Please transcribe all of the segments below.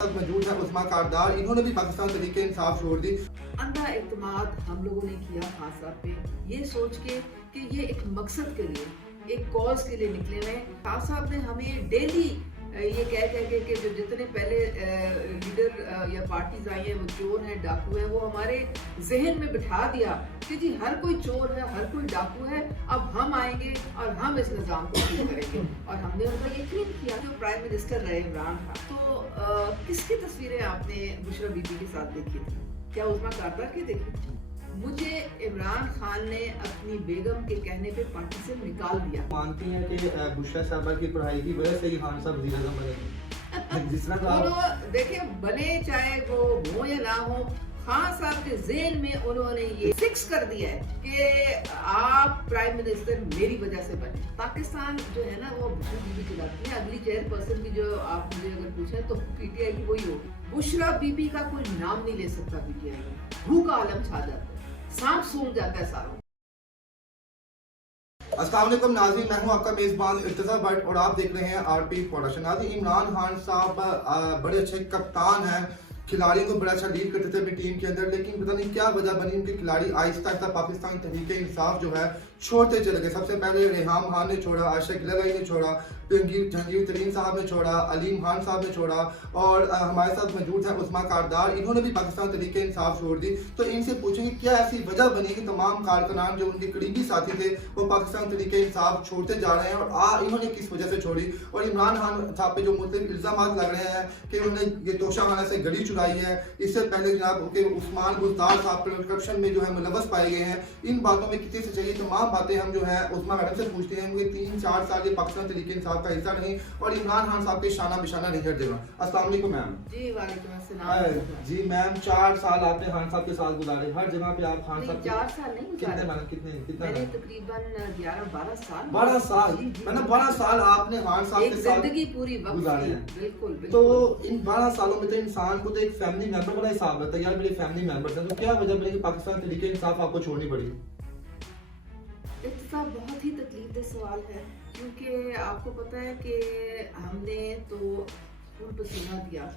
मौजूद है उस्मा कारदार, इन्होंने भी पाकिस्तान तरीके इंसाफ छोड़ दी। अंधा इत्मीनान हम लोगों ने किया खान साहब पे, ये सोच के कि ये एक मकसद के लिए, एक कॉज के लिए निकले हुए हैं। खान साहब ने हमें डेली ये कह के कि जो जितने पहले लीडर या पार्टीज आई हैं वो चोर हैं, डाकू हैं, वो हमारे जहन में बिठा दिया कि जी हर कोई चोर है, हर कोई डाकू है, अब हम आएंगे और हम इस निज़ाम को ठीक करेंगे। और हमने उनका यकीन किया। जो प्राइम मिनिस्टर रहे इमरान खान, तो किसकी तस्वीरें आपने बुशरा बीबी के साथ देखी थी? क्या उस्मा कारदार की देखी? मुझे इमरान खान ने अपनी बेगम के कहने पे पार्टी से निकाल दिया। मानती हैं कि बुशरा साहबा की पढ़ाई की वजह से ही खान साहब वज़ीर आज़म बने। जिस तरह देखिए, बने चाहे वो हो या ना हो, खान साहब के ज़हन में उन्होंने ये फिक्स कर दिया है कि आप प्राइम मिनिस्टर मेरी वजह से बने। पाकिस्तान जो है ना वो बुशरा बीबी चलाती है। अगली चेयरपर्सन की जो आप मुझे अगर पूछे तो पीटीआई की वही होगी। बुशरा बीबी का कोई नाम नहीं ले सकता पीटीआई में। भूख का आलम छा जाता है, सांप सूंघ जाता है सारों। अस्सलाम वालेकुम नाज़रीन, मैं हूं आपका मेज़बान इर्तिज़ा भट्ट और आप देख रहे हैं आरपी प्रोडक्शन। नाज़रीन, इमरान खान साहब बड़े अच्छे कप्तान हैं, खिलाड़ियों को बड़ा अच्छा लीड करते थे अपनी टीम के अंदर, लेकिन पता नहीं क्या वजह बनी, उनके खिलाड़ी आहिस्ता आहिस्ता पाकिस्तान तहरीक इंसाफ जो है छोड़ते चले गए। सबसे पहले रेहाम खान ने छोड़ा, आशिक गिलानी ने छोड़ा, जहांगीर तरीन साहब ने छोड़ा, अलीम खान साहब ने छोड़ा और हमारे साथ मौजूद है उस्मा कारदार, इन्होंने भी पाकिस्तान तहरीक इंसाफ छोड़ दी। तो इनसे पूछेंगे क्या ऐसी वजह बनी कि तमाम कारकुनान जो उनके करीबी साथी थे वो पाकिस्तान तहरीक इंसाफ छोड़ते जा रहे हैं और इन्होंने किस वजह से छोड़ी। और इमरान खान साहब पे जो मुख्तलिफ इल्ज़ाम लग रहे हैं कि उन्होंने ये तोशाखाना से गड़ी चुराई है, इससे पहले जनाब के उस्मान बुज़दार साहब करप्शन में जो है मुलव्वस पाए गए हैं। इन बातों में कितनी से चाहिए तमाम बातें हम जो है उस्मा मैडम से पूछते हैं। मुझे 3-4 साल ये पाकिस्तान तहरीक इंसाफ का हिस्सा नहीं और इमरान खान साहब के शाना बिशाना नहीं कर देगा। अस्सलाम वालेकुम मैम। जी वालेकुम अस्सलाम। जी मैम, 4 साल आपने खान साहब के साथ गुजारे, हर जगह पे आप खान साहब 4 साल नहीं कितने मैडम कितना मैंने तकरीबन 11-12 साल 12 साल मैंने 12 साल आपने खान साहब के साथ जिंदगी पूरी गुजारे हैं। बिल्कुल। तो इन 12 सालों में तो इंसान को तो एक फैमिली मेंबर वाला हिसाब रहता है, यार मेरे फैमिली मेंबर्स हैं, तो क्या वजह बनी कि पाकिस्तान तहरीक इंसाफ आपको छोड़नी पड़ी? इत्तेफाक बहुत ही तकलीफदेह सवाल है, क्योंकि आपको पता है कि हमने तो खून पसीना दिया।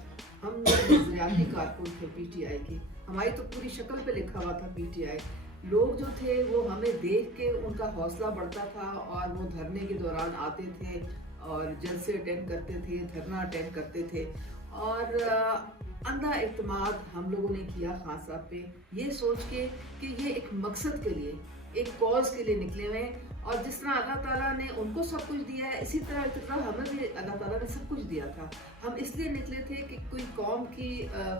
हम नजरियाती कारकुन थे पीटीआई के, हमारी तो पूरी शक्ल पे लिखा हुआ था पीटीआई। लोग जो थे वो हमें देख के उनका हौसला बढ़ता था और वो धरने के दौरान आते थे और जलसे अटेंड करते थे, धरना अटेंड करते थे। और अंधा इत्मीनान हम लोगों ने किया खान साहब पे, ये सोच के कि ये एक मकसद के लिए, एक कॉज के लिए निकले हुए हैं। और जिस तरह अल्लाह ताला ने उनको सब कुछ दिया है, इसी तरह हमें भी अल्लाह ताला ने सब कुछ दिया था। हम इसलिए निकले थे कि कोई कौम की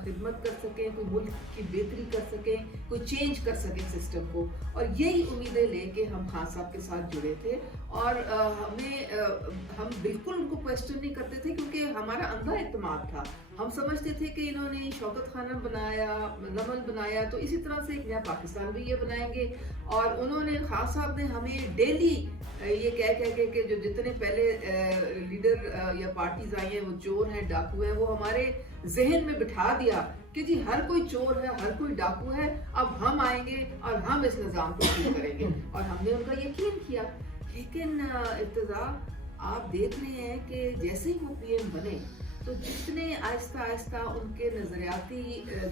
खिदमत कर सकें, कोई मुल्क की बेहतरी कर सकें, कोई चेंज कर सकें सिस्टम को। और यही उम्मीदें लेके हम खान साहब के साथ जुड़े थे। और हम बिल्कुल उनको क्वेश्चन नहीं करते थे, क्योंकि हमारा अंधा इत्मीनान था। हम समझते थे कि इन्होंने शौकत खाना बनाया, नमल बनाया, तो इसी तरह से एक नया पाकिस्तान भी ये बनाएंगे। और उन्होंने खान साहब ने हमें डेली ये कह के कि जो जितने पहले लीडर या पार्टीज आई हैं वो चोर हैं, डाकू हैं, वो हमारे जहन में बिठा दिया कि जी हर कोई चोर है, हर कोई डाकू है, अब हम आएंगे और हम इस निज़ाम को ठीक करेंगे। और हमने उनका यकीन किया। लेकिन इर्तिज़ा, आप देख रहे हैं कि जैसे ही वो पीएम बने तो जितने आहिस्ता आहिस्ता उनके नजरियाती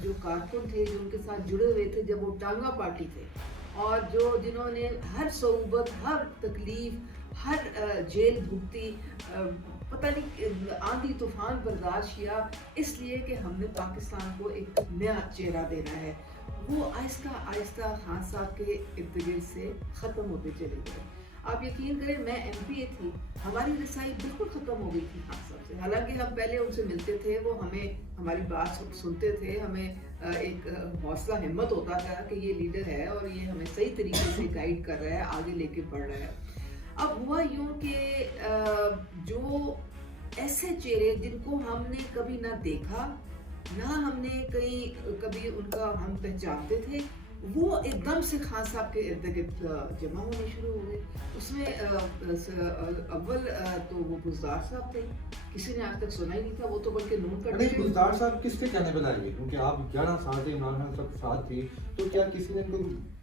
जो कारकुन थे, जो उनके साथ जुड़े हुए थे जब वो टांगा पार्टी थे, और जिन्होंने हर सोबत, हर तकलीफ, हर जेल भुगती, पता नहीं आंधी तूफान बर्दाश्त किया, इसलिए कि हमने पाकिस्तान को एक नया चेहरा देना है, वो आहिस्ता आहिस्ता खान साहब के इर्द गिर्द से ख़त्म होते चले गए। आप यकीन करें, मैं एमपीए थी, हमारी रसाई बिल्कुल ख़त्म हो गई थी खान साहब से। हालांकि हम पहले उनसे मिलते थे, वो हमें हमारी बात सुनते थे, हमें एक हौसला हिम्मत होता था कि ये लीडर है और ये हमें सही तरीके से गाइड कर रहा है, आगे लेके बढ़ रहा है। अब हुआ यूँ कि जो ऐसे चेहरे जिनको हमने कभी ना देखा, ना हमने कभी उनका हम पहचानते थे, वो एकदम से खान साहब के इर्द गिर्द जमा होने शुरू हो गए। उसमें अव्वल तो वो बुज़दार साहब थे, किसी ने आज तक सुना ही नहीं था, वो तो बल्कि नून कर नहीं। बुज़दार साहब किसके कहने पे लाएंगे, क्योंकि आप 11 साल से इमरान खान साहब के साथ थी, तो क्या किसी ने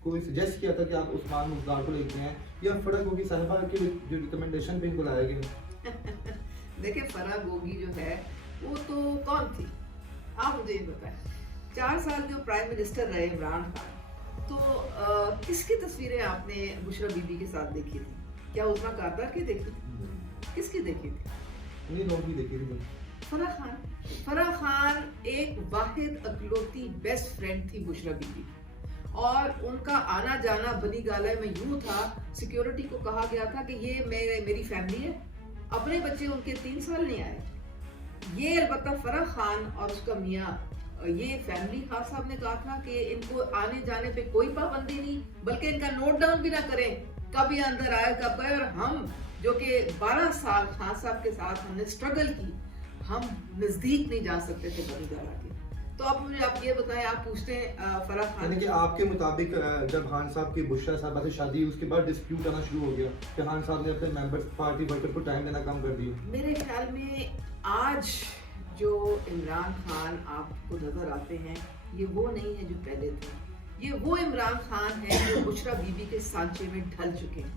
कोई सजेस्ट किया था कि आप उस्मान बुज़दार को लेते हैं, या फरा गोगी साहिबा की जो रिकमेंडेशन पे इनको लाया गया? देखिए, फरा गोगी जो है वो तो कौन थी? आप मुझे ये बताएं, 4 साल जो प्राइम मिनिस्टर रहे इमरान खान, तो किसकी तस्वीरें आपने बुशरा बीबी के साथ देखी थी? क्या उस्मा कारदार की देखी थी? किसकी देखी थी? नहीं, लोग भी देखे थे। फराह खान एक वाहिद अकलौती बेस्ट फ्रेंड थी बुशरा बीबी की, और उनका आना जाना बनी गाला में यूं था, सिक्योरिटी को कहा गया था कि ये मेरी फैमिली है, अपने बच्चे उनके 3 साल नहीं आए। ये अलबत्ता फराह खान और उसका मियाँ, ये फैमिली खान साहब ने कहा था कि इनको आने जाने पे कोई पाबंदी नहीं, बल्कि इनका नोट डाउन भी ना करें कब ये अंदर आए कब गए। और हम जो कि 12 साल खान साहब के साथ हमने स्ट्रगल की, हम नजदीक नहीं जा सकते थे बनी गाला के। तो अब मुझे आप ये बताएं, आप पूछते हैं फराह खान, यानी कि आपके मुताबिक जब खान साहब की बुशरा साहबा से शादी हुई, उसके बाद डिस्प्यूट आना शुरू हो गया कि खान साहब ने अपने मेंबर्स पार्टी वर्कर को टाइम देना कम कर दिया। मेरे ख्याल में आज जो इमरान खान आपको नजर आते हैं, ये वो नहीं है जो पहले थे। ये वो इमरान खान है जो बुशरा बीबी के सांचे में ढल चुके हैं।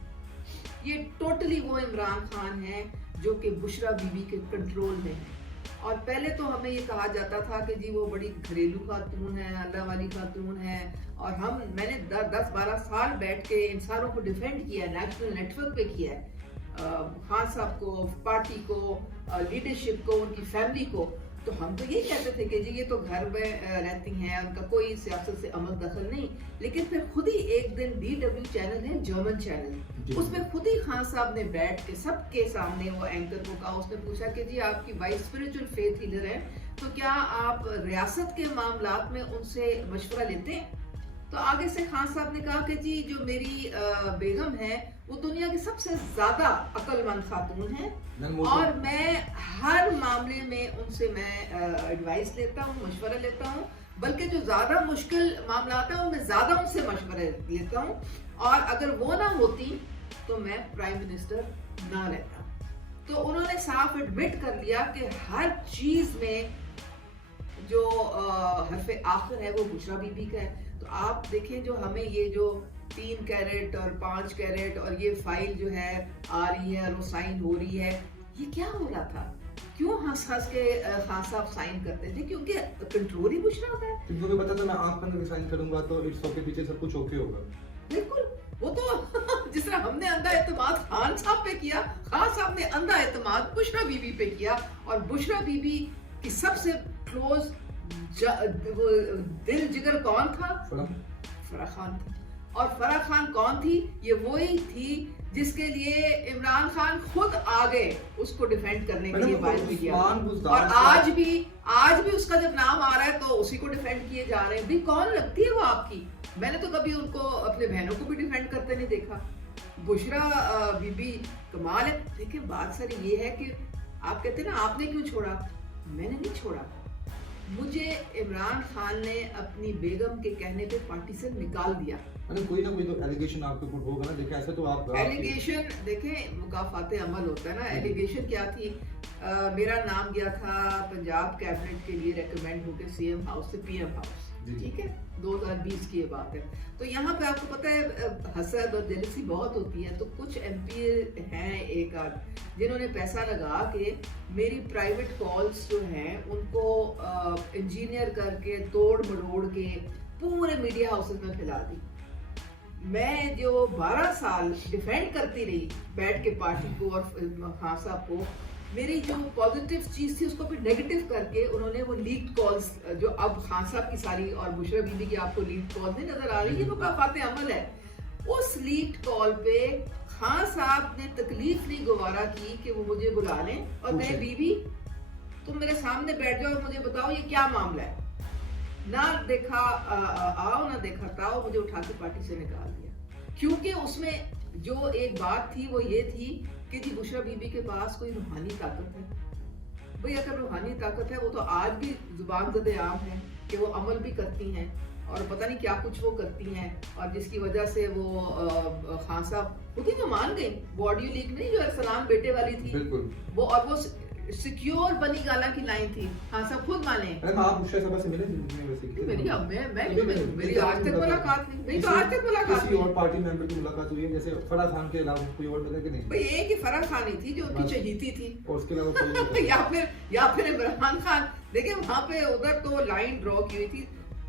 ये टोटली वो इमरान खान है जो कि बुशरा बीबी के कंट्रोल में है। और पहले तो हमें ये कहा जाता था कि जी वो बड़ी घरेलू खातून है, अल्लाह वाली खातून है, और मैंने 10-12 साल बैठ के इन सारों को डिफेंड किया है, नेशनल नेटवर्क पे किया है, खान साहब को, पार्टी को, लीडरशिप को, उनकी फैमिली को। तो हम तो यही कहते थे कि जी ये तो घर में रहती हैं, उनका कोई सियासत से अमल दखल नहीं। लेकिन फिर खुद ही एक दिन DW चैनल है, जर्मन चैनल, उसमें खुद ही खान साहब ने बैठ के सबके सामने वो एंकर को कहा, उसने पूछा कि जी आपकी वाइफ स्पिरिचुअल फेथ हीलर है, तो क्या आप रियासत के मामलात में उनसे मशवरा लेते हैं? तो आगे से खान साहब ने कहा कि जी जो मेरी बेगम है वो दुनिया की सबसे ज्यादा अक्लमंद खातून है, और मैं हर मामले में उनसे मैं एडवाइस लेता हूँ, मशवरा लेता हूँ, बल्कि जो ज्यादा मुश्किल मामला है वो मैं ज्यादा उनसे मशवरा लेता हूँ, और अगर वो ना होती तो मैं प्राइम मिनिस्टर ना रहता। तो उन्होंने साफ एडमिट कर लिया कि हर चीज में जो हरफ आखिर है वो बुशरा बीबी का है। तो आप देखें, जो हमें ये जो 3 कैरेट और 5 कैरेट और ये फाइल जो है आ रही है और वो साइन हो रही है, ये क्या हो रहा था? क्यों हंस हंस के खान साहब साइन करते थे? क्योंकि कंट्रोल ही बुशरा होता है। क्योंकि पता था मैं आंख बंद करके साइन करूंगा तो इट्स ओके, पीछे सब कुछ ओके होगा। बिल्कुल, वो तो जिस तरह हमने अंधा एतमाद खान साहब पे किया, खान साहब ने अंधा एतमाद बुशरा बीबी पे किया, और बुशरा बीबी की सबसे क्लोज वो दिल जिगर कौन था? फराह खान था। और फराह खान कौन थी? ये वही थी जिसके लिए इमरान खान खुद आ गए उसको डिफेंड करने के लिए बाहर मीडिया, और आज भी उसका जब नाम आ रहा है तो उसी को डिफेंड किए जा रहे हैं। भी कौन लगती है वो आपकी? मैंने तो कभी उनको अपने बहनों को भी डिफेंड करते नहीं देखा। बुशरा बीबी कमाल है। देखिए, बात सारी ये है कि आप कहते हैं ना आपने क्यों छोड़ा, मैंने नहीं छोड़ा। मुझे इमरान खान ने अपनी बेगम के कहने पे पार्टी से निकाल दिया। कोई ना कोई तो एलिगेशन आपके ऊपर होगा ना। देखिए ऐसे तो आप एलिगेशन, देखें मुकाफाते अमल होता है ना। एलिगेशन क्या थी? मेरा नाम गया था पंजाब कैबिनेट के लिए रेकमेंड होकर CM हाउस से PM हाउस, ठीक है, 2020 की ये बात है। तो यहाँ पे आपको पता है हसद और जेलसी बहुत होती है। तो कुछ MP हैं एक आध जिन्होंने पैसा लगा के मेरी प्राइवेट कॉल्स जो हैं उनको इंजीनियर करके तोड़ मरोड़ के पूरे मीडिया हाउसेस में फैला दी। मैं जो 12 साल डिफेंड करती रही बैठ के पार्टी को और खान साहब को, मेरी जो पॉजिटिव चीज थी उसको फिर नेगेटिव करके उन्होंने वो लीड कॉल्स, जो अब खान साहब की सारी और बुशरा बीबी की आपको लीड कॉल नहीं नजर आ रही है, मुकाफाते अमल है। उस लीड कॉल पे खान साहब ने तकलीफ नहीं गवारा की कि वो मुझे बुला लें और कहे बीबी तुम मेरे सामने बैठ जाओ और मुझे बताओ ये क्या मामला है। ना देखा आओ ना देखा ताओ, मुझे उठा के पार्टी से निकाल दिया। क्योंकि उसमें जो एक बात थी वो ये थी कि जी बुशरा बीबी के पास कोई रूहानी ताकत है। भाई अगर रूहानी ताकत है वो तो आज भी जुबान ज़दे आम है कि वो अमल भी करती हैं और पता नहीं क्या कुछ वो करती हैं, और जिसकी वजह से वो खान साहब खुद ही तो मान गए। वो ऑडियो लीक नहीं जो अरसलान बेटे वाली थी, बिल्कुल वो, और वो सिक्योर बनी गाला की लाइन थी। हाँ सब खुद माने। आप बुशरा साहबा से मिले जिंदगी में वैसे? मेरी आज तक मुलाकात नहीं, तो आज तक मुलाकात किसी और पार्टी मेंबर की मुलाकात हुई है जैसे फराह खान के अलावा कोई और मिला कि नहीं? भाई एक ही फराह खान ही थी जो उनकी चहीती थी, और उसके अलावा या फिर इमरान खान देखिए वहाँ पे उधर तो लाइन ड्रॉ की हुई थी।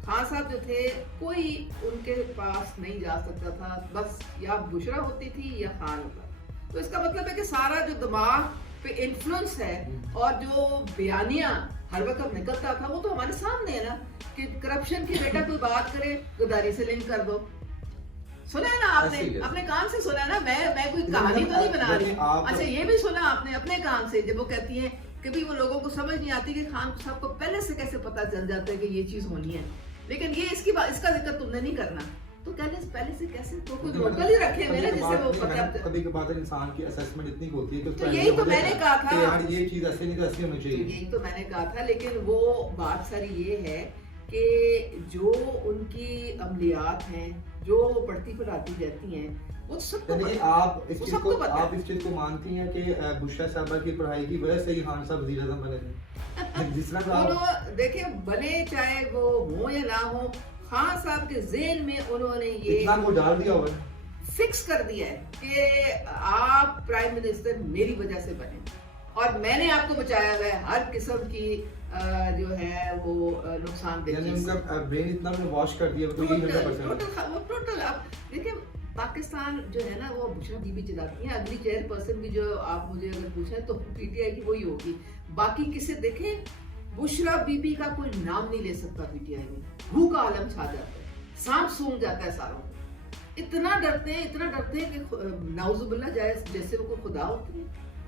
खान साहब जो थे कोई उनके पास नहीं जा सकता था, बस या बुशरा होती थी या खान होता। तो इसका मतलब है कि सारा जो दिमाग पे इन्फ्लुएंस है और जो बयानिया हर वक्त निकलता था वो तो हमारे सामने है ना, कि करप्शन की बेटा कोई बात करे गद्दारी से लिंक कर दो। सुना है ना आपने, अपने कान से सुना है ना, मैं कोई कहानी तो नहीं बना रही। अच्छा ये भी सुना आपने अपने कान से, जब वो कहती है कि भी वो लोगों को समझ नहीं आती कि खान साहब को पहले से कैसे पता चल जाता है कि ये चीज होनी है, लेकिन ये इसका जिक्र तुमने नहीं करना। तो पहले से कैसे तो कुछ लोकल ही रखे हुए ना जिससे वो पता। कभी कभार इंसान की असेसमेंट इतनी होती है कि तो यही तो मैंने कहा था यार ये चीज ऐसे नहीं, ऐसी होनी चाहिए। यही तो मैंने कहा था, लेकिन वो बात सारी ये है कि जो उनकी अमलियात हैं, जो बढ़ती बढ़ाती जाती हैं, वो सबको आप इस चीज को मानती हैं कि बुशरा साहबा की पढ़ाई की वजह से ही खान साहब वज़ीर आज़म बने? जिस तरह देखिए बने चाहे वो हो या ना हो, खान साहब के ज़हन में उन्होंने ये इतना वो डाल दिया हुआ फिक्स कर दिया है कि आप प्राइम मिनिस्टर मेरी वजह से बने और मैंने आपको बचाया हुआ है हर किस्म की जो है वो नुकसान दे। यानी उनका ब्रेन इतना वॉश कर दिया तो यही 100%। टोटल अब देखिए पाकिस्तान जो है ना वो बुशरा बीबी चलाती है, अगली चेयरपर्सन भी जो आप मुझे अगर पूछें तो पीटीआई की वही होगी। बाकी किसे देखें, बुशरा बीबी का कोई नाम नहीं ले सकता पीटीआई में, भूख का आलम छा जाता है, सांप सूंघ जाता है सारों को। इतना डरते हैं कि नाउजुबिल्ला जैसे वो खुदा होती है।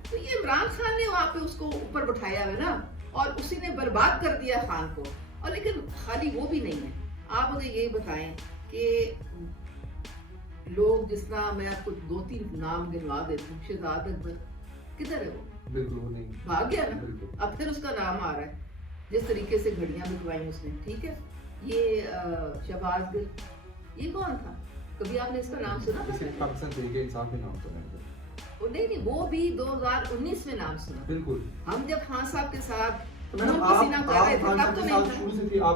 तो ये इमरान खान ने वहां पे उसको ऊपर बैठाया है ना, और उसी ने बर्बाद कर दिया खान को। और लेकिन खाली वो भी नहीं है, आप मुझे यही बताएं कि लोग जिस तरह मैं आपको 2-3 नाम गिनवा देती हूँ, शहजाद अकबर किधर है वो? बिल्कुल वो नहीं, भाग गया ना, अब फिर उसका नाम आ रहा है। जिस तरीके से घड़ियां बिकवाई उसने, ठीक है। ये शहबाज गिल, ये कौन था? कभी आपने इसका नाम सुना था? पाकिस्तान तरीके इंसाफ में नाम सुना है? नहीं, वो भी 2019 में नाम सुना। बिल्कुल, हम जब खान साहब के साथ आपके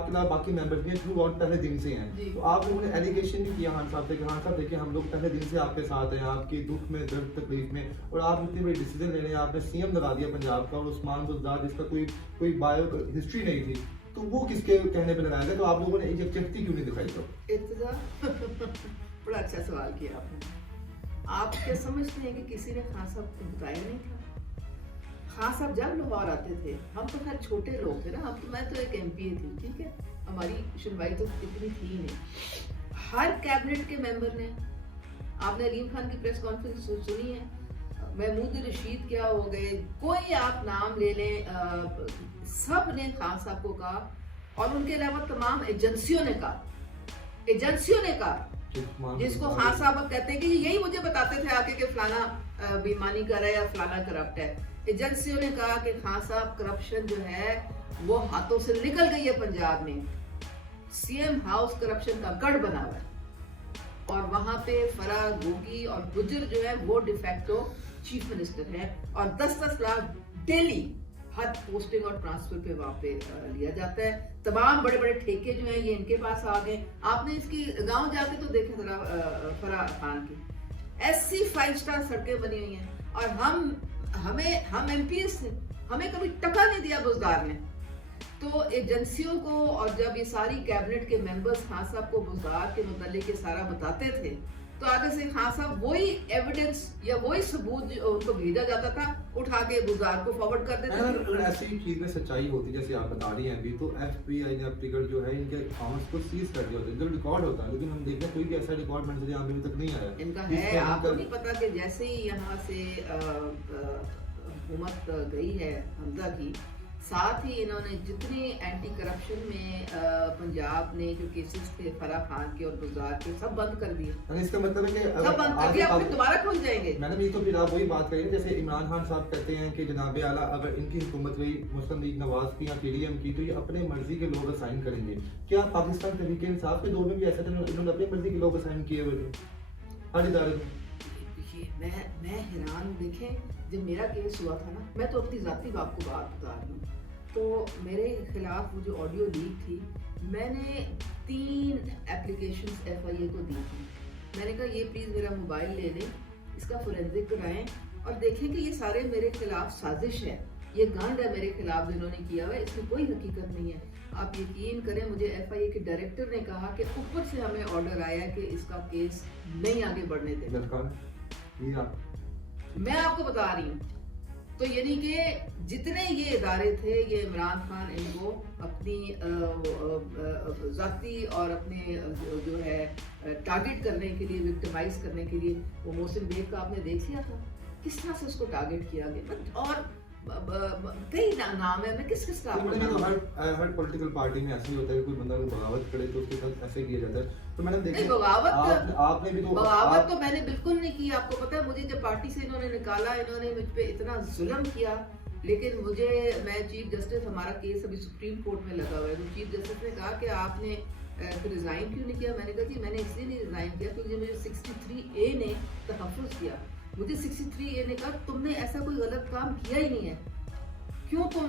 अलावा बाकी मेंबर्स भी थ्रू आउट पहले दिन से हैं, तो आप लोगों ने एलिगेशन भी किया खान साहब से कि खान साहब देखिए हम लोग पहले दिन से आपके साथ हैं, आपके दुख में, दर्द तकलीफ में, और आप इतने बड़े डिसीजन ले रहे हैं। आपने सीएम लगा दिया पंजाब का, और उस्मान बुज़दार जिसका कोई बायो हिस्ट्री नहीं थी, तो वो किसके कहने पे लगाया गया? तो आप लोगों ने इज्जत क्यों नहीं दिखाई? तो बड़ा अच्छा सवाल किया आपने। आप क्या समझते हैं कि किसी ने खान साहब को बताया नहीं था? खान साहब जब लाहौर आते थे, हम तो खैर छोटे लोग थे ना, मैं तो एक एमपीए थी, ठीक है, हमारी सुनवाई तो इतनी थी नहीं। हर कैबिनेट के मेंबर ने, आपने अलीम खान की प्रेस कॉन्फ्रेंस सुनी है, महमूद रशीद क्या हो गए, कोई आप नाम ले लें, सब ने खान साहब को कहा, और उनके अलावा तमाम एजेंसियों ने कहा, जिसको खान साहब कहते हैं कि यही मुझे बताते थे आके कि फलाना बेईमानी कर रहा है या फलाना करप्ट है। एजेंसियों ने कहा कि खान साहब करप्शन जो है वो हाथों से निकल गई है पंजाब में, सीएम हाउस करप्शन का गढ़ बना हुआ है, और वहां पे फराह गोगी और गुजर जो है वो डिफेक्टो चीफ मिनिस्टर है, और 10-10 लाख डेली हर पोस्टिंग और ट्रांसफर पे वहां पे लिया जाता है। तमाम बड़े बड़े ठेके जो हैं ये इनके पास आ गए। आपने इसकी गांव जाके तो देखे जरा फराह खान की ऐसी 5 स्टार सड़कें बनी हुई हैं, और हम एमपीएस थे, हमें कभी टका नहीं दिया बुज़दार ने। तो एजेंसियों को, और जब ये सारी कैबिनेट के मेंबर्स खान साहब को बुज़दार के मुतालिक सारा बताते थे, तो आगे से खान साहब वही एविडेंस या वही सबूत उनको भेजा जाता था, उठा के बुज़दार को फॉरवर्ड कर देते थे। अगर ऐसी चीज में सच्चाई होती जैसे आप बता रही हैं अभी, तो एफबीआई ने टिकट जो है इनके अकाउंट्स को सीज कर दिया होता है, जो रिकॉर्ड होता है, लेकिन हम देखते हैं कोई भी ऐसा रिकॉर्ड मंजर यहाँ अभी तक नहीं आया इनका है। आपको नहीं पता कि जैसे ही यहाँ से हुकूमत गई है हमजा की, साथ ही इन्होंने जितने एंटी करप्शन में पंजाब ने जो केसेस थे फराह खान के और बुज़दार के, सब बंद कर दिए। इसका मतलब है कि सब बंद कर दिया, फिर दोबारा खुल जाएंगे। मैडम ये तो फिर आप वही बात करें जैसे इमरान खान साहब कहते हैं कि जनाब आला अगर इनकी हुकूमत रही मुस्लिम लीग नवाज की या पीडीएम की, तो ये अपने मर्जी के लोग असाइन करेंगे। क्या पाकिस्तान तहरीक इंसाफ के दौर में भी ऐसा इन्होंने अपनी मर्जी के लोग असाइन किए हुए थे हर इदारे में? मैं हैरान, देखें जब मेरा केस हुआ था ना, मैं तो अपनी जाती आपको बात बता रही हूँ, तो मेरे खिलाफ वो जो ऑडियो लीक थी, मैंने 3 एप्लीकेशंस एफआईए को दी थी। मैंने कहा ये प्लीज़ मेरा मोबाइल ले लें, इसका फोरेंसिक कराएं और देखें कि ये सारे मेरे खिलाफ साजिश है, یہ گنڈ ہے میرے خلاف جنہوں نے کیا ہوا ہے، اس میں کوئی حقیقت نہیں ہے. آپ یقین کریں مجھے FIA کے ڈائریکٹر نے کہا کہ اوپر سے ہمیں آرڈر آیا ہے کہ اس کا کیس نہیں آگے بڑھنے دیں. میں آپ کو بتا رہی ہوں. تو یعنی کہ جتنے یہ ادارے تھے یہ عمران خان ان کو اپنی ذاتی اور اپنے جو ہے ٹارگٹ کرنے کے لیے، وکٹمائز کرنے کے لیے، وہ محسن بیگ کا آپ نے دیکھ لیا تھا کس طرح سے اس کو ٹارگٹ کیا گیا. اور کئی نام ہے، میں کس کا ہر پولیٹیکل پارٹی میں ایسا ہی ہوتا ہے کہ کوئی بندہ کوئی بغاوت کرے تو اس کے ساتھ ایسے کیا جاتا ہے. تو میں نے دیکھا بغاوت تو میں نے بالکل نہیں کی. آپ کو پتا ہے مجھے جب پارٹی سے انہوں نے نکالا، انہوں نے مجھ پہ اتنا ظلم کیا، لیکن میں چیف جسٹس، ہمارا کیس ابھی سپریم کورٹ میں لگا ہوا ہے، تو چیف جسٹس نے کہا کہ آپ نے ریزائن کیوں نہیں کیا. میں نے کہا جی میں نے اس لیے نہیں ریزائن کیا کیونکہ مجھے 63A نے تحفظ کیا. مجھے 63A نے کہا تم نے ایسا کوئی غلط کام کیا ہی نہیں ہے، کیوں تم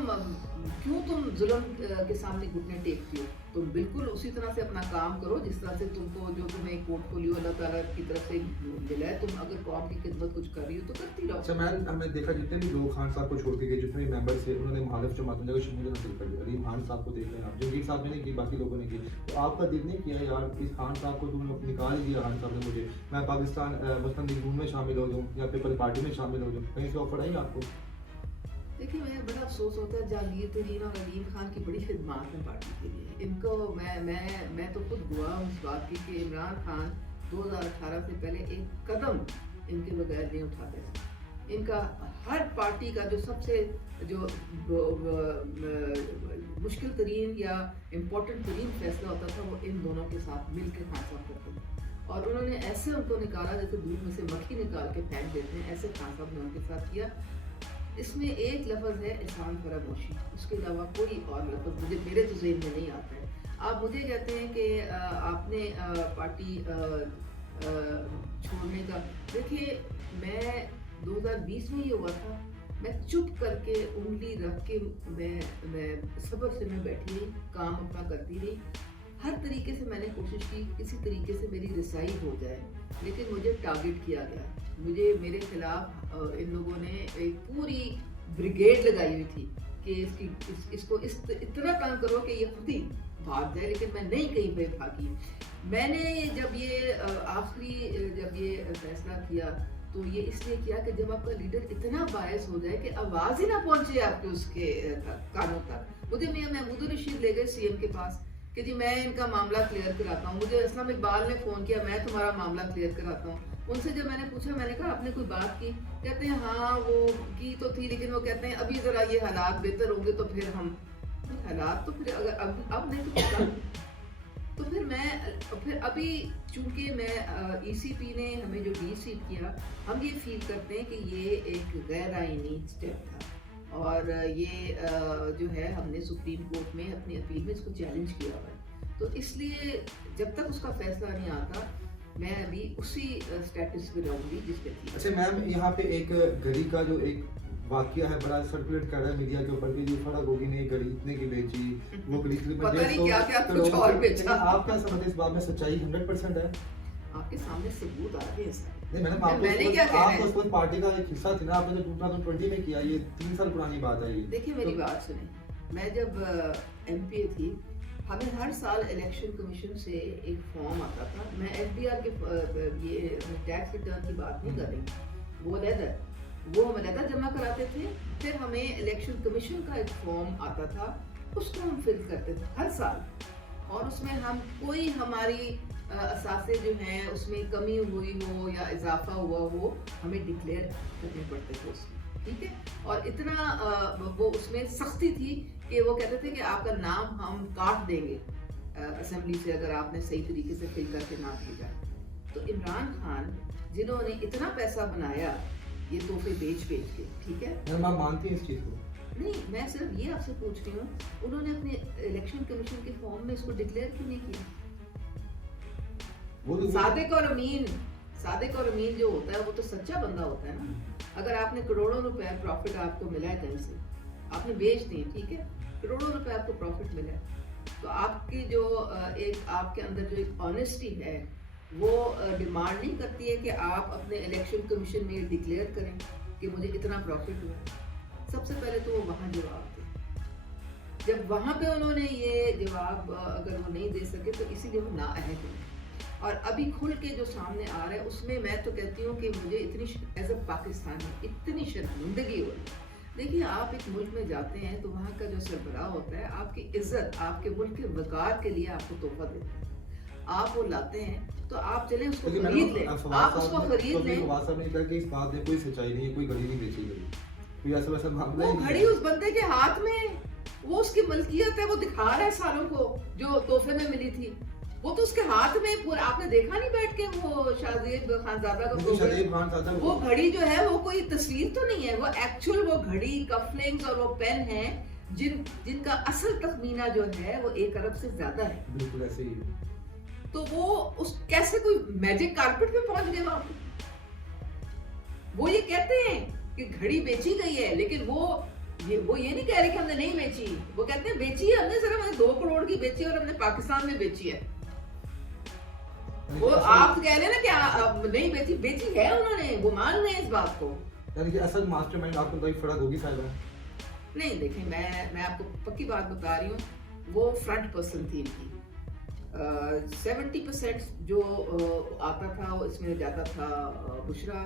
ظلم کے سامنے گھٹنے ٹیکتی ہو. تم بالکل اسی طرح سے اپنا کام کرو جس طرح سے تم کو جو تمہیں ایک پورٹ فولیو اللہ تعالیٰ کی طرف سے ملا ہے، تم اگر قوم کی خدمت کچھ کر رہی ہو تو کرتی رہو. اچھا ہم نے دیکھا جتنے بھی لوگ خان صاحب کو چھوڑ کے گئے، جتنے بھی ممبرس تھے، انہوں نے مخالف جماعتوں نے شمولیت حاصل کر لی. علیم خان صاحب کو دیکھ لیں آپ، جنگیر صاحب نے نہیں کی، باقی لوگوں نے کی. تو آپ کا دل نہیں کیا یار اس خان صاحب کو تم نے نکال دیا. خان صاحب نے مجھے میں پاکستان مسلم لیگ میں شامل ہو جاؤں یا پیپل پارٹی میں شامل ہو جاؤں، کہیں سے آفر آئی آپ کو؟ دیکھیے میں بڑا افسوس ہوتا ہے، جہانگیر ترین اور علیم خان کی بڑی خدمات ہیں پارٹی کے لیے. ان کو میں تو خود گواہ ہوں اس بات کی کہ عمران خان 2018 سے پہلے ایک قدم ان کے بغیر نہیں اٹھاتے تھے. ان کا ہر پارٹی کا جو سب سے جو مشکل ترین یا امپورٹنٹ ترین فیصلہ ہوتا تھا وہ ان دونوں کے ساتھ مل کے خان صاحب کرتے تھے. اور انہوں نے ایسے ان کو نکالا جیسے دودھ میں سے مکھی نکال کے پھینک دیتے ہیں، ایسے خان صاحب نے ان کے ساتھ کیا. اس میں ایک لفظ ہے احسان فراموشی، اس کے علاوہ کوئی اور لفظ میرے تو ذہن میں نہیں آتا ہے. آپ مجھے کہتے ہیں کہ آپ نے پارٹی چھوڑنے کا، دیکھیے میں 2020 میں یہ ہوا تھا، میں چپ کر کے انگلی رکھ کے میں صبر سے میں بیٹھی رہی، کام اپنا کرتی رہی. ہر طریقے سے میں نے کوشش کی کسی طریقے سے میری رسائی ہو جائے، لیکن مجھے ٹارگٹ کیا گیا. میرے خلاف ان لوگوں نے ایک پوری بریگیڈ لگائی ہوئی تھی کہ اس کو اتنا تنگ کرو کہ یہ خود ہی بھاگ جائے، لیکن میں نہیں کہیں پہ بھاگی. میں نے جب یہ فیصلہ کیا تو یہ اس لیے کیا کہ جب آپ کا لیڈر اتنا باعث ہو جائے کہ آواز ہی نہ پہنچے آپ کے اس کے کانوں تک. مجھے میاں محمود الرشید لے گئے CM کے پاس کہ جی میں ان کا معاملہ کلیئر کراتا ہوں. مجھے اسلام اقبال نے فون کیا میں تمہارا معاملہ کلیئر کراتا ہوں. ان سے جب میں نے پوچھا، میں نے کہا آپ نے کوئی بات کی؟ کہتے ہیں ہاں وہ کی تو تھی، لیکن وہ کہتے ہیں ابھی ذرا یہ حالات بہتر ہوں گے تو پھر ہم حالات تو پھر اگر اب نہیں تو پتا تو پھر ابھی چونکہ میں ECP نے ہمیں جو ڈی سیٹ کیا، ہم یہ فیل کرتے ہیں کہ یہ ایک غیر آئینی اسٹیپ تھا اور یہ جو ہے ہم نے سپریم کورٹ میں اپنی اپیل میں اس کو چیلنج کیا ہوا ہے. تو اس لیے جب تک اس کا فیصلہ نہیں آتا میں ابھی اسی اسٹیٹس پہ رہوں گی جس پہ تھی. اچھا میم یہاں پہ ایک گھڑی کا جو ایک واقعہ ہے بڑا سرکولیٹ کر رہا ہے میڈیا کے اوپر کہ یہ فرا گوگی نے ایک گھڑی اتنے کی بیچی، وہ گھڑی پتہ نہیں کیا کیا کچھ اور بیچا. آپ کیا سمجھتے ہیں اس بات میں سچائی 100% ہے؟ آپ کے سامنے ثبوت آ گئے ہیں. نہیں میڈم آپ اس وقت پارٹی کا ایک حصہ تھے نا، آپ نے 2020 میں کیا، یہ 3 سال پرانی بات ہے. یہ دیکھیے میری بات سنیں، میں جب MPA تھی ہمیں ہر سال الیکشن کمیشن سے ایک فارم آتا تھا. میں FDR کے یہ ٹیکس ریٹرن کی بات نہیں کر رہی، وہ ہم علیحدہ جمع کراتے تھے. پھر ہمیں الیکشن کمیشن کا ایک فارم آتا تھا، اس کو ہم فل کرتے تھے ہر سال، اور اس میں ہم کوئی ہماری اثاثے جو ہیں اس میں کمی ہوئی ہو یا اضافہ ہوا ہو ہمیں ڈکلیئر کرنے پڑتے تھے اس میں. ٹھیک ہے، اور اتنا وہ اس میں سختی تھی کہ وہ کہتے تھے کہ آپ کا نام ہم کاٹ دیں گے اسمبلی سے اگر آپ نے صحیح طریقے سے فل کر کے نہ بھیجا. تو عمران خان جنہوں نے اتنا پیسہ بنایا یہ تحفے بیچ کے، ٹھیک ہے، آپ مانتی ہیں اس چیز کو؟ نہیں، میں صرف یہ آپ سے پوچھ رہی ہوں انہوں نے اپنے الیکشن کمیشن کے فارم میں اس کو ڈکلیئر کیوں نہیں کیا؟ صادق اور امین جو ہوتا ہے وہ تو سچا بندہ ہوتا ہے نا. اگر آپ نے کروڑوں روپے پروفٹ آپ کو ملا ہے کہیں سے، آپ نے بیچ دیے، ٹھیک ہے، کروڑوں روپے آپ کو پروفٹ ملا ہے، تو آپ کی جو آپ کے اندر جو ایک آنیسٹی ہے وہ ڈیمانڈ نہیں کرتی ہے کہ آپ اپنے الیکشن کمیشن میں ڈکلیئر کریں کہ مجھے اتنا پروفٹ ہوا. सबसे पहले तो वो वहाँ जवाब दें। जब वहाँ पे उन्होंने ये जवाब अगर वो नहीं दे सके तो इसीलिए वो नाअहल हुए। और अभी खुल के जो सामने आ रहा है उसमें मैं तो कहती हूँ कि मुझे इतनी एज अ पाकिस्तानी इतनी शर्मिंदगी हो रही है। देखिए, आप एक मुल्क में जाते हैं तो वहाँ का जो सरबराह होता है आपकी इज्जत, आपके मुल्क के वकार के लिए आपको तोहफा देता है, आप वो लाते हैं तो आप चलें उसको खरीद लें, आप उसको खरीद लें। ने कहा कि इस बात में कोई सच्चाई नहीं है, कोई घड़ी नहीं बेची गई, कोई ऐसा वैसा मामला वो ही नहीं घड़ी उस बंदे के हाथ में, वो उसकी मलकियत है, वो दिखा रहा है सारों को जो तोहफे में मिली थी, वो तो उसके हाथ में पूरा। आपने देखा नहीं बैठ के वो शाहजेब खानजादा का वो घड़ी जो है वो कोई तस्वीर तो नहीं है, वो एक्चुअल वो घड़ी, कफलिंग्स और वो पेन है जिनका असल तखमीना जो है वो 1 अरब से ज्यादा है। बिल्कुल ऐसे ही है। तो वो उस कैसे कोई मैजिक कारपेट पे पहुंच गए वहां पे? वो ये कहते हैं कि घड़ी बेची गई है, लेकिन वो ये नहीं कह रहे कि हमने नहीं बेची, वो कहते हैं बेची है हमने, सिर्फ हमने 2 करोड़ की बेची और हमने पाकिस्तान में बेची है। वो आप कह रहे हैं ना कि नहीं बेची, बेची है उन्होंने, वो मान रहे हैं इस बात को। यानी कि असल मास्टरमाइंड आपको कोई फर्क होगी साहिबा? नहीं, देखिए मैं आपको पक्की बात बता रही हूँ, वो फ्रंट पर्सन थी इनकी। 70% जो आता था वो इसमें जाता था बुशरा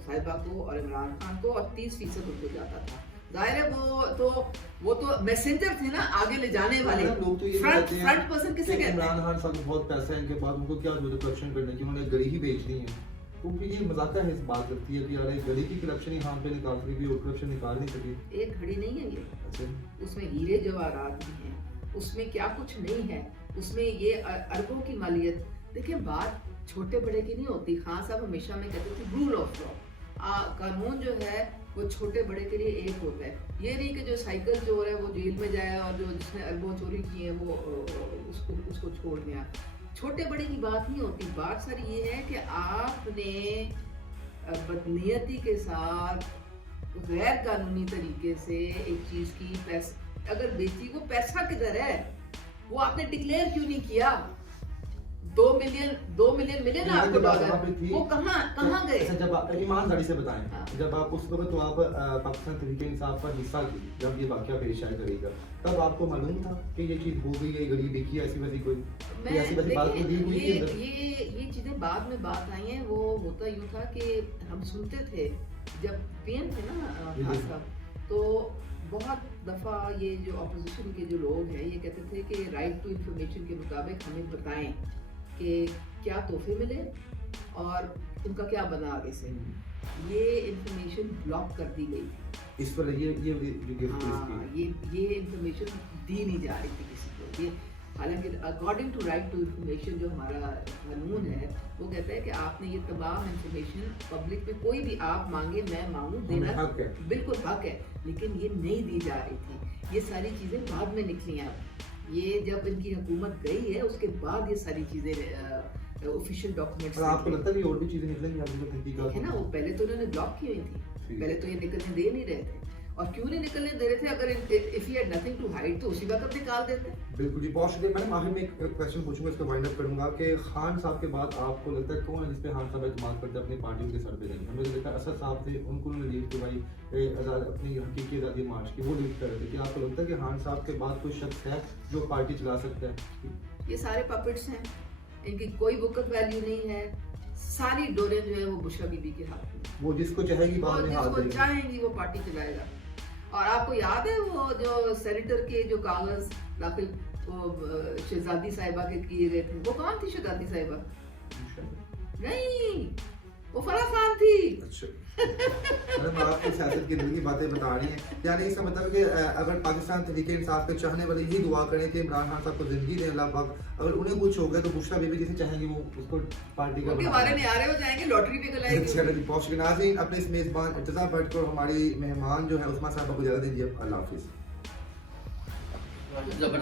साहिबा को और इमरान खान को, और 30% उनको जाता था। जाहिर है वो तो मैसेंजर थे ना, आगे ले जाने वाले। लोग तो ये फ्रंट पर्सन किसे कहते हैं? इमरान खान साहब को बहुत पैसा है इनके पास, उनको क्या जरूरत करप्शन करने की, उन्होंने गली ही बेच दी है। तो फिर ये मजाका है, इस बात लगती है कि यार गली की करप्शन ही हम पे निकाल सकी और करप्शन निकाल नहीं सकी। एक घड़ी नहीं है ये, अच्छा, उसमें हीरे जवाहरात भी हैं, उसमें क्या कुछ नहीं है, उसमें ये अरबों की मालियत। देखिए, बात छोटे बड़े की नहीं होती। खान साहब हमेशा में कहते थे रूल ऑफ लॉ, कानून जो है वो छोटे बड़े के लिए एक होता है। ये नहीं कि जो साइकिल चोर है वो जेल में जाए और जो जिसने अरबों चोरी की है वो उसको छोड़ दिया। छोटे बड़े की बात नहीं होती। बात सर ये है कि आपने बदनीयती के साथ गैर कानूनी तरीके से एक चीज की अगर बेची, वो पैसा किधर है, वो आपने डिक्लेयर क्यों नहीं किया? 2 मिलियन मिले ना आपको डॉलर, वो कहाँ गए? जब आप ईमानदारी से बताएं, हाँ। जब आप उस वक्त तो आप पाकिस्तान तहरीक इंसाफ का हिस्सा थी, जब ये वाकया पेश आया करेगा, तब आपको मालूम था कि ये चीज हो गई है, घड़ी देखी है, ऐसी वैसी कोई ऐसी वैसी बात नहीं हुई थी? ये चीजें बाद में बात आई हैं। वो होता यूं था कि हम सुनते थे जब पीएम थे ना खान साहब, तो बहुत दफा ये जो अपोजिशन के जो लोग हैं ये कहते थे कि राइट टू इंफॉर्मेशन के मुताबिक हमें बताएं कि क्या तोहफे मिले और उनका क्या बना आगे से। ये इंफॉर्मेशन ब्लॉक कर दी गई थी इस पर। ये इंफॉर्मेशन दी नहीं जा रही थी किसी को। ये हालांकि according to right to information जो हमारा कानून है वो कहता है कि आपने ये तमाम इंफॉर्मेशन पब्लिक में कोई भी आप मांगे, मैं मांगू, देना हक है, बिल्कुल हक है, लेकिन ये नहीं दी जा रही थी। ये सारी चीजें बाद में निकली हैं। ये जब इनकी हुकूमत गई है उसके बाद ये सारी चीजें ऑफिशियल डॉक्यूमेंट्स। आपको लगता है कि और भी चीजें निकलेंगी आपकी तहकीकात है ना? वो पहले तो उन्होंने ब्लॉक की हुई थी, पहले तो ये निकलने दे नहीं रहे थे। और क्यों नहीं निकलने दे रहे थे? अगर if he had nothing to hide तो उसी वक्त निकाल देते। बिल्कुल जी, बहुत शुक्रिया। मैडम आखिर में एक क्वेश्चन पूछूंगा, इसको वाइंड अप करूंगा कि खान साहब के बाद आपको लगता है कौन है जिस पे खान साहब एतमाद करते हैं अपनी पार्टियों के सर पे नहीं? हमें तो लगता है असद साहब थे, उनको उन्होंने लीड करवाई अपनी हकीकी आज़ादी मार्च की, वो लीड कर रहे थे। क्या आपको लगता है कि खान साहब के बाद कोई शख्स है जो पार्टी चला सकता है? ये सारे पपेट्स हैं, इनकी कोई वक़्त वैल्यू नहीं है। सारी डोरे जो है वो बुशरा बीबी के हाथ में, वो जिसको चाहेगी बाद में हाथ जिसको देगी, चाहेंगी वो पार्टी चलाएगा। और आपको याद है वो जो सेनेटर के जो कागज दाखिल शहजादी साहिबा के किए गए थे, वो कौन थी शहजादी साहिबा? नहीं, वो फराह खान थी। अच्छा, मैडम आपको सियासत की अंदर की बातें बता रही हैं, यानी इसका मतलब कि अगर पाकिस्तान तहरीक इंसाफ के चाहने वाले यही दुआ करें कि इमरान खान साहब को जिंदगी दें अल्लाह पाक, अगर उन्हें कुछ हो गया तो बुशरा बीबी जिसे चाहेंगी वो उसको पार्टी का बारे में आ रहे हो जाएंगे, लॉटरी भी गलाएंगे। बहुत शुक्रिया नाज़रीन, अपने इस मेज़बान इर्तिज़ा भट्ट को हमारी मेहमान जो है उस्मान साहब को इजाज़त दीजिए। अल्लाह हाफिज़।